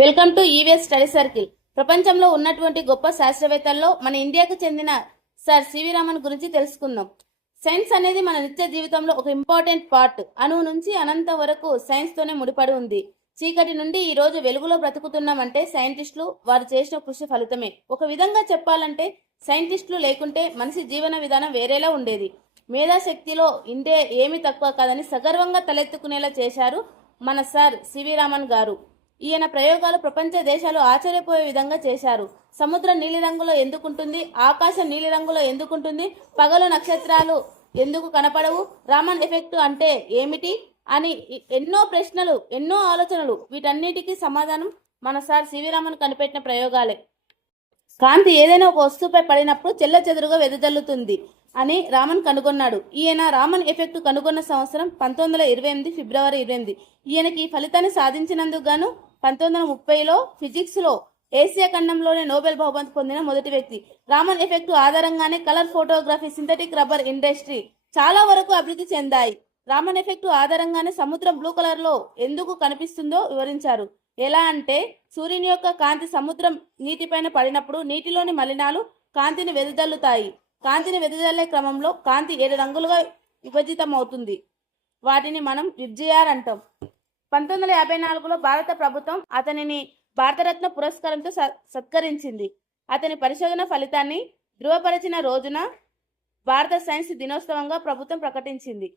Welcome to EVS study circle. ప్రపంచంలో ఉన్నటువంటి గొప్ప శాస్త్రవేత్తల్లో మన ఇండియాకు చెందిన సర్ సివి రామన్ గురించి తెలుసుకుందాం. సైన్స్ అనేది మన నిత్య జీవితంలో ఒక ఇంపార్టెంట్ పార్ట్. అణువు నుంచి అనంతం వరకు సైన్స్ తోనే ముడిపడి ఉంది. చీకటి నుండి ఈ రోజు వెలుగులో బ్రతుకుతున్నామంటే సైంటిస్టులు వారు చేసిన కృషి ఫలితమే. ఒక విధంగా చెప్పాలంటే సైంటిస్టులు లేకుంటే మనిషి జీవన విధానం వేరేలా ఉండేది. మేధాశక్తిలో ఇండియా ఏమీ తక్కువ కాదని సగర్వంగా తలెత్తుకునేలా చేశారు మన సర్ సివి రామన్ గారు. ఈయన ప్రయోగాలు ప్రపంచ దేశాలు ఆశ్చర్యపోయే విధంగా చేశారు. సముద్రం నీలిరంగులో ఎందుకుంటుంది, ఆకాశం నీలిరంగులో ఎందుకుంటుంది, పగలు నక్షత్రాలు ఎందుకు కనపడవు, రామన్ ఎఫెక్ట్ అంటే ఏమిటి అని ఎన్నో ప్రశ్నలు, ఎన్నో ఆలోచనలు. వీటన్నిటికీ సమాధానం మన సార్ సివి రామన్ కనిపెట్టిన ప్రయోగాలే. కాంతి ఏదైనా ఒక వస్తువుపై పడినప్పుడు చెల్ల చెదురుగా వెదజల్లుతుంది అని రామన్ కనుగొన్నాడు. ఈయన రామన్ ఎఫెక్ట్ కనుగొన్న సంవత్సరం 1928 ఫిబ్రవరి 28. ఈయనకి ఈ ఫలితాన్ని సాధించినందుకు గాను 1930లో ఫిజిక్స్లో ఏసియా ఖండంలోనే నోబెల్ బహుమతి పొందిన మొదటి వ్యక్తి. రామన్ ఎఫెక్ట్ ఆధారంగానే colour photography, synthetic rubber industry చాలా వరకు అభివృద్ధి చెందాయి. రామన్ ఎఫెక్ట్ ఆధారంగానే సముద్రం బ్లూ కలర్ లో ఎందుకు కనిపిస్తుందో వివరించారు. ఎలా అంటే సూర్యుని యొక్క కాంతి సముద్రం నీటిపైన పడినప్పుడు నీటిలోని మలినాలు కాంతిని వెదజల్లుతాయి. కాంతిని వెదజల్లే క్రమంలో కాంతి 7 రంగులుగా విభజితమవుతుంది. వాటిని మనం విబ్జిఆర్ అంటాం. 1954లో భారత ప్రభుత్వం అతనిని భారతరత్న పురస్కారంతో సత్కరించింది. అతని పరిశోధన ఫలితాన్ని ధృవపరిచిన రోజున భారత సైన్స్ దినోత్సవంగా ప్రభుత్వం ప్రకటించింది.